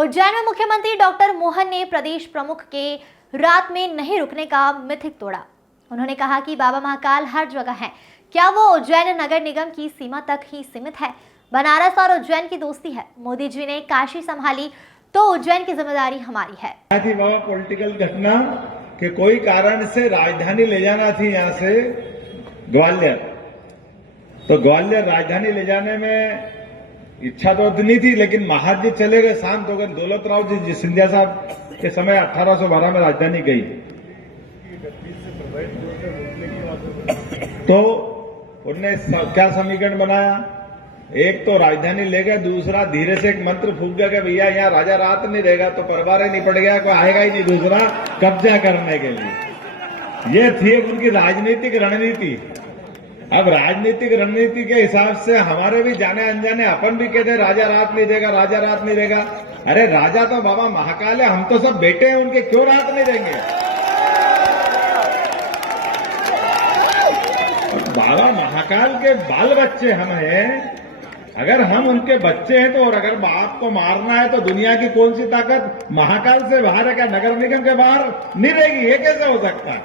उज्जैन में मुख्यमंत्री डॉक्टर मोहन ने प्रदेश प्रमुख के रात में नहीं रुकने का मिथक तोड़ा। उन्होंने कहा कि बाबा महाकाल हर जगह हैं। क्या वो उज्जैन नगर निगम की सीमा तक ही सीमित है? बनारस और उज्जैन की दोस्ती है। मोदी जी ने काशी संभाली तो उज्जैन की जिम्मेदारी हमारी है। थी बाबा पॉलिटिकल घटना कि कोई कारण से राजधानी ले जाना थी यहाँ से ग्वालियर, तो ग्वालियर राजधानी ले जाने में इच्छा तो नहीं थी, लेकिन महाराज जी चले गए, शांत हो गए। दौलत राव जी सिंधिया साहब के समय 1812 में राजधानी गई, तो उनने क्या समीकरण बनाया? एक तो राजधानी ले गए, दूसरा धीरे से एक मंत्र फूक गया कि भैया यहाँ राजा रात नहीं रहेगा, तो परिवार ही नहीं पड़ गया, कोई आएगा ही नहीं दूसरा कब्जा करने के लिए। ये थी उनकी राजनीतिक रणनीति। अब राजनीतिक रणनीति के हिसाब से हमारे भी जाने अनजाने अपन भी कहते राजा रात नहीं देगा, राजा रात नहीं देगा। अरे राजा तो बाबा महाकाल है, हम तो सब बेटे हैं उनके, क्यों रात नहीं देंगे? बाबा महाकाल के बाल बच्चे हम हैं। अगर हम उनके बच्चे हैं तो, और अगर बाप को मारना है तो दुनिया की कौन सी ताकत महाकाल से बाहर है? क्या नगर निगम के बाहर नहीं रहेगी? ये कैसे हो सकता है?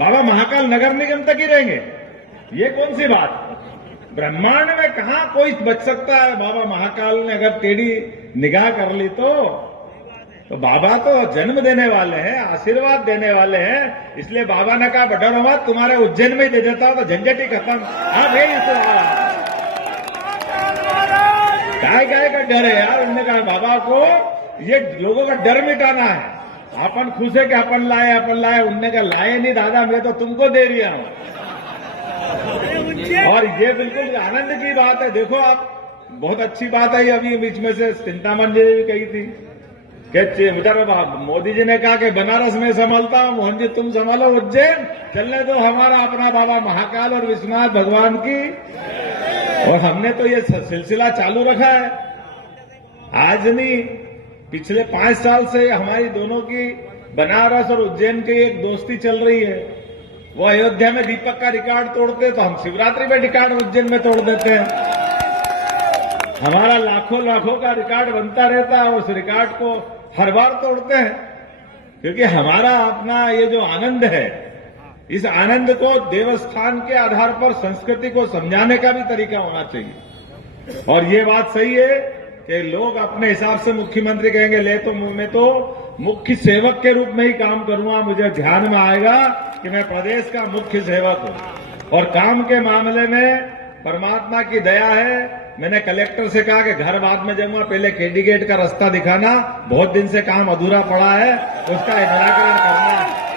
बाबा महाकाल नगर निगम तक ही रहेंगे, ये कौन सी बात? ब्रह्मांड में कहां कोई बच सकता है? बाबा महाकाल ने अगर टेढ़ी निगाह कर ली तो बाबा तो जन्म देने वाले हैं, आशीर्वाद देने वाले हैं। इसलिए बाबा ने कहा डरो मत, तुम्हारे उज्जैन में ही दे देता तो झंझट ही खत्म। आप यही काय का डर है यार? उन्होंने कहा बाबा को ये लोगों का डर मिटाना है। अपन खुश है कि अपन लाए। उनने कहा लाए नहीं दादा, मैं तो तुमको दे रहा हूं। और ये बिल्कुल आनंद की बात है। देखो आप, बहुत अच्छी बात है। अभी बीच में से चिंतामन जी भी कही थी कि मोदी जी ने कहा कि बनारस में संभालता हूं, मोहन जी तुम संभालो उज्जैन, चलने दो हमारा अपना बाबा महाकाल और विश्वनाथ भगवान की। और हमने तो ये सिलसिला चालू रखा है, आज नहीं पिछले 5 साल से हमारी दोनों की बनारस और उज्जैन की एक दोस्ती चल रही है। वो अयोध्या में दीपक का रिकॉर्ड तोड़ते तो हम शिवरात्रि में रिकॉर्ड उज्जैन में तोड़ देते हैं। हमारा लाखों का रिकॉर्ड बनता रहता है, उस रिकॉर्ड को हर बार तोड़ते हैं, क्योंकि हमारा अपना ये जो आनंद है, इस आनंद को देवस्थान के आधार पर संस्कृति को समझाने का भी तरीका होना चाहिए। और ये बात सही है कि लोग अपने हिसाब से मुख्यमंत्री कहेंगे ले तो मैं तो मुख्य सेवक के रूप में ही काम करूंगा, मुझे ध्यान में आएगा कि मैं प्रदेश का मुख्य सेवक हूं। और काम के मामले में परमात्मा की दया है। मैंने कलेक्टर से कहा कि घर बाद में जाऊंगा, पहले केडी गेट का रास्ता दिखाना, बहुत दिन से काम अधूरा पड़ा है, उसका निराकरण करना है।